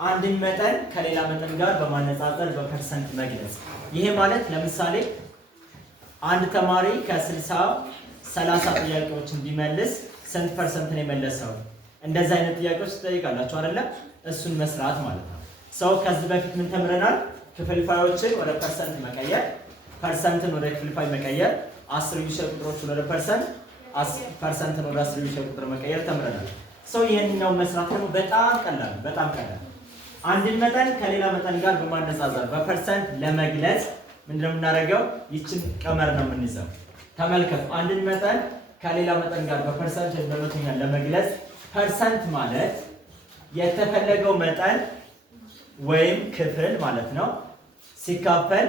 አንድን መጠን ከሌላ መጠን ጋር በማነጻጸር በፐርሰንት መግለጽ። ይሄ ማለት ለምሳሌ አንድ ተማሪ ከ60 30 ጥያቄዎችን ቢመልስ ስንት ፐርሰንት ነው የመለሰው? እንደዚህ አይነት ጥያቄዎች ትጠይቃላችሁ አይደለ? እሱን መስራት ማለት ነው። ሰው ከዚህ በፊት ምን ተምረናል? ክፍልፋዮችን ወደ ፐርሰንት መቀየር፣ ፐርሰንትን ወደ ክፍልፋይ መቀየር፣ አስርዮሽ ቁጥሮችን ወደ ፐርሰንትን ወደ አስርዮሽ ቁጥር መቀየር ተምረናል። ሰው ይሄንኛው መስራት ደግሞ በጣም ቀላል። አንድን መጠን ከሌላ መጠን ጋር በማነጻጸር በፐርሰንት ለመግለጽ ምንድነው የምናደርገው? ይችን ቀመር ነው የምንይዘው። ተመልከቱ። አንድን መጠን ከሌላ መጠን ጋር በፐርሰንት ወይም በመቶኛ ለመግለጽ ፐርሰንት ማለት የተፈለገው መጠን ወይም ክፍል ማለት ነው ሲካፈል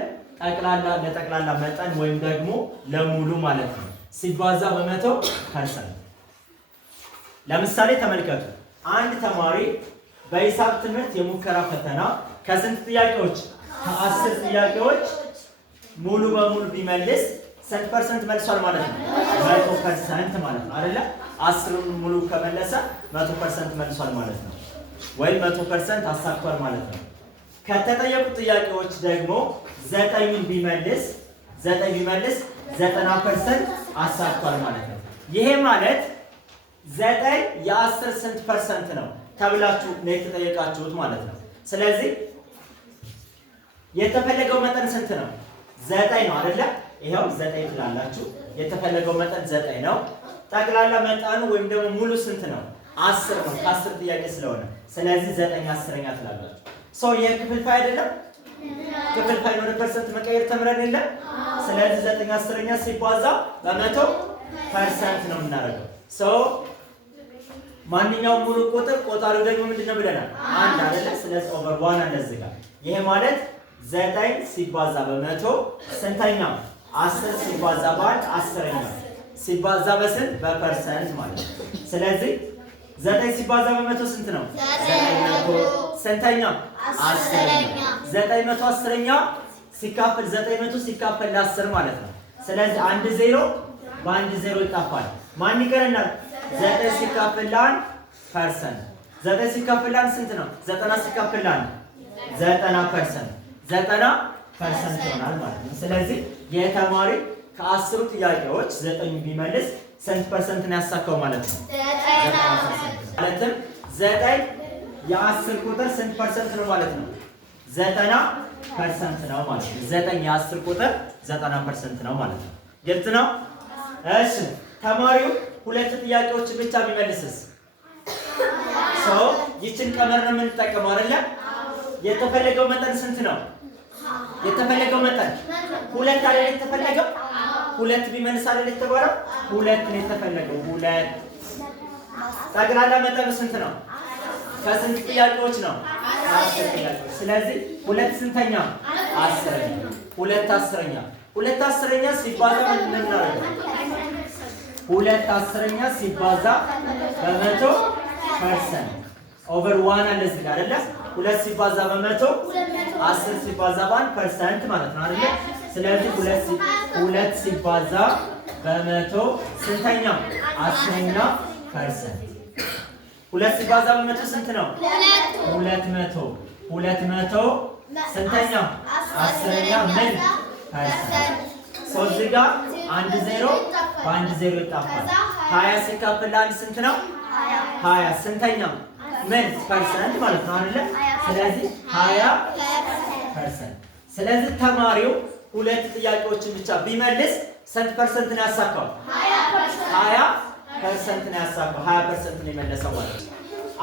ለጠቅላላ መጠን ወይም ደግሞ ለሙሉ ማለት ነው ሲባዛ በ100%። ለምሳሌ ተመልከቱ። አንድ ተማሪ በሂሳብ ትምህርት የሙከራ ፈተና ከስንት ጥያቄዎች? ከ10 ጥያቄዎች ሙሉ በሙሉ ቢመልስ ስንት ፐርሰንት መልሷል ማለት ነው? 100% ማለት ነው አይደለ? 10ን ሙሉ ከመለሰ 100% መልሷል ማለት ነው። ወይ 100% አሳክቷል ማለት ነው። ከተጠየቁት ጥያቄዎች ደግሞ 9ን ቢመልስ 90% አሳክቷል ማለት ነው። ይሄ ማለት 9 የ10 ስንት ፐርሰንት ነው ተብላችሁ ነው የተጠየቃችሁት ማለት ነው። ስለዚህ የተፈለገው መጠን ስንት ነው? 9 ነው አይደለ? ይሄው 9 ትላላችሁ። የተፈለገው መጠን 9 ነው። ጠቅላላ መጠኑ ወይም ደግሞ ሙሉ ስንት ነው? 10 ነው። ከ10 ጥያቄ ስለሆነ ስለዚህ 9/10ኛ ትላላችሁ። ሶ ይሄ ክፍልፋይ አይደለም? ክፍልፋይ ወደ ፐርሰንት መቀየር ተምረን የለ? ስለዚህ 9/10ኛ ሲባዛ በ100% ነው የምናደርገው። ሶ ማንኛውም ሙሉ ቁጥር ቆጣሪው ደግሞ ምንድነው ብለናል? 1 አይደለ? ስለዚህ ኦቨር 1 አለ እዚህ ጋር። ይሄ ማለት 9 ሲባዛ በ100 ስንተኛ? 10 ሲባዛ በ1 10ኛ ሲባዛ በስንት? በፐርሰንት ማለት ነው። ስለዚህ 9 ሲባዛ በ100 ስንት ነው? 900 ስንተኛ? 10ኛ 910ኛ ሲካፈል 900 ሲካፈል ለ10 ማለት ነው። ስለዚህ 1 0 በ1 0 ይጣፋል። ማን ይቀረናል? 9 ሲካፈል ለ1 ፐርሰንት 9 ሲካፈል ለ1 ስንት ነው? 90 ሲካፈል ለ1 90% 90% ይሆናል ማለት ነው። ስለዚህ የተማሪ ከ10 ጥያቄዎች 9 ቢመልስ ስንት ፐርሰንት ነው ያሳካው ማለት ነው? 90%። ማለትም 9 የ10 ቁጥር ስንት ፐርሰንት ነው ማለት ነው? 90% ነው ማለት ነው። 9 የ10 ቁጥር 90% ነው ማለት ነው። ግልጽ ነው? እሺ ተማሪው 2 ጥያቄዎችን ብቻ ቢመልስስ? ሰው ይችን ቀመር ነው የምንጠቀመው አይደለ? የተፈለገው መጠን ስንት ነው? የተፈለገው መጠን 2 አይደል? የተፈለገው 2 ቢመልስ አይደል የተባለው? 2 ነው የተፈለገው። 2 ጠቅላላ መጠኑ ስንት ነው? ከስንት ጥያቄዎች ነው? 10 ጥያቄዎች። ስለዚህ 2 ስንተኛ? 10ኛ 2/10ኛ 2/10ኛ ሲባዛ ምንድን ነው? 2/10ኛ ሲባዛ በ100% ኦቨር 1 አለ እዚህ ጋር አይደለ? 2 ሲባዛ በ100 10 ሲባዛ በ1% ማለት ነው አይደለ? ስለዚህ 2 ሲባዛ በ100 ስንተኛ? 10ኛ ፐርሰንት 2 ሲባዛ በ100 ስንት ነው? 200 200 ስንተኛ? 10ኛ ምን ፐርሰንት። እዚህ ጋር 1 0 በ1 0 ይጣፋል። 20 ሲካፈል ለ1 ስንት ነው? 20 ስንተኛ? ምን ፐርሰንት ማለት ነው አይደለ? ስለዚህ 20%። ስለዚህ ተማሪው 2 ጥያቄዎችን ብቻ ቢመልስ ስንት ፐርሰንት ነው ያሳካው? 20% ነው ያሳካው። 20% ነው የመለሰው ማለት ነው።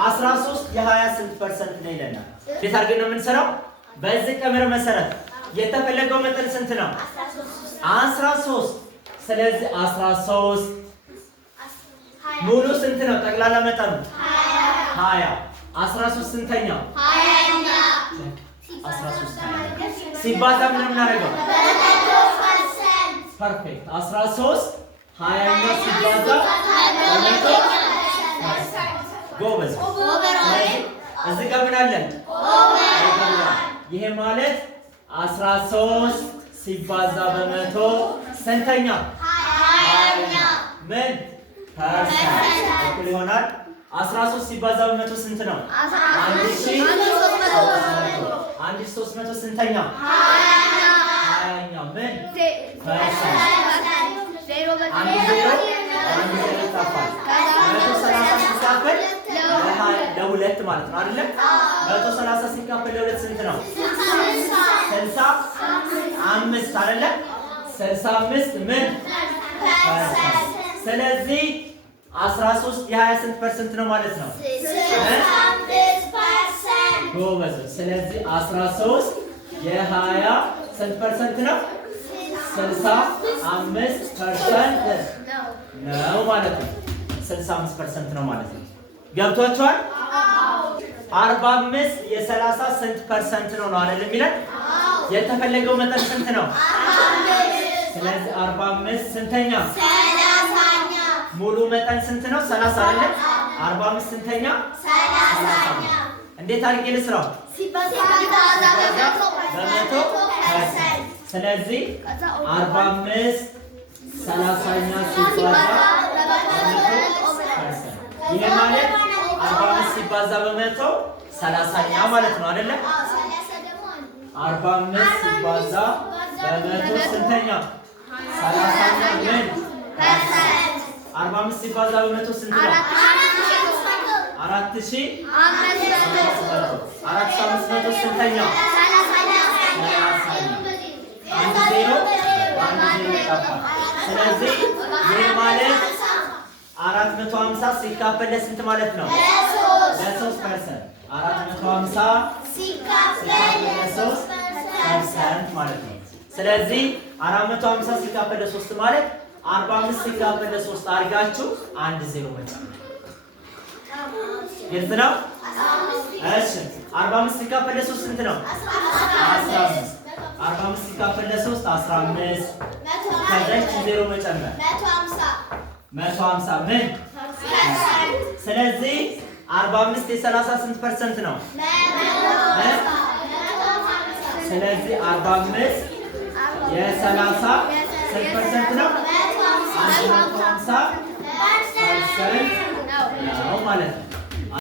13 የ20 ስንት ፐርሰንት ነው ይለናል። እንዴት አድርገን ነው የምንሰራው? በዚህ ቀመር መሰረት የተፈለገው መጠን ስንት ነው? 13። ስለዚህ 13 ሙሉ ስንት ነው? ጠቅላላ መጠኑ 20 13 ስንተኛ? 20ኛ 13 ሲባዛ ምን እናደርገው? ፐርፌክት 13 20ኛ ሲባዛ ጎበዝ። እዚህ ጋር ምን አለን? ይሄ ማለት 13 ሲባዛ በ100 ስንተኛ? 20ኛ ምን ፐርሰንት እኩል ይሆናል። 13 ሲባዛ በ100 ስንት ነው? 1500 በመቶ ስንተኛ? 20ኛ ምን ፐርሰንት? አንድ ዜሮ ይጠፋል። 130 ሲካፈል ለሁለት ማለት ነው አይደለ? 130 ሲካፈል ለሁለት ስንት ነው? 65 አይደለ? 65 ምን ፐርሰንት? ስለዚህ 13 የ20 ስንት ፐርሰንት ነው ማለት ነው? 65%። ጎበዝ። ስለዚህ 13 የ20 ስንት ፐርሰንት ነው? 65% ነው ማለት ነው። 65% ነው ማለት ነው። ገብቷችኋል? 45 የ30 ስንት ፐርሰንት ነው ነው አይደል የሚለን? የተፈለገው መጠን ስንት ነው? ስለዚህ 45 ስንተኛ? 30ኛ። ሙሉ መጠን ስንት ነው? 30 አይደል? 45 ስንተኛ? 30ኛ። እንዴት አድርጌ ልስራው? በመቶ ፐርሰንት። ስለዚህ 45 30ኛ ሲባዛ ይሄ ማለት 45 ሲባዛ በመቶ 30ኛ ማለት ነው አይደለ? 45 ሲባዛ በመቶ ስንተኛ? 30ኛ ምን ፐርሰንት? 45 ሲባዛ በመቶ ስንት ነው? 4500 ስንተኛ? 30ኛ። አንድ ዜሮ ይጠፋል። ስለዚህ ይሄ ማለት 450 ሲካፈል ለስንት ማለት ነው? ለ3%። 450 ሲካፈል ለ3% ማለት ነው። ስለዚህ 450 ሲካፈል ለ3 ማለት 45 ሲካፈል ለ3 አድርጋችሁ አንድ ዜሮ መጨመር። ግልጽ ነው? እሺ 45 ሲካፈል ለ3 ስንት ነው? 15። 45 ሲካፈል ለ3 15። ከዛች ዜሮ መጨመር 150 ምን ፐርሰንት? ስለዚህ 45 የ30 ስንት ፐርሰንት ነው? ስለዚህ 45 የ30 ስንት ፐርሰንት ነው? 150% ነው ማለት ነው።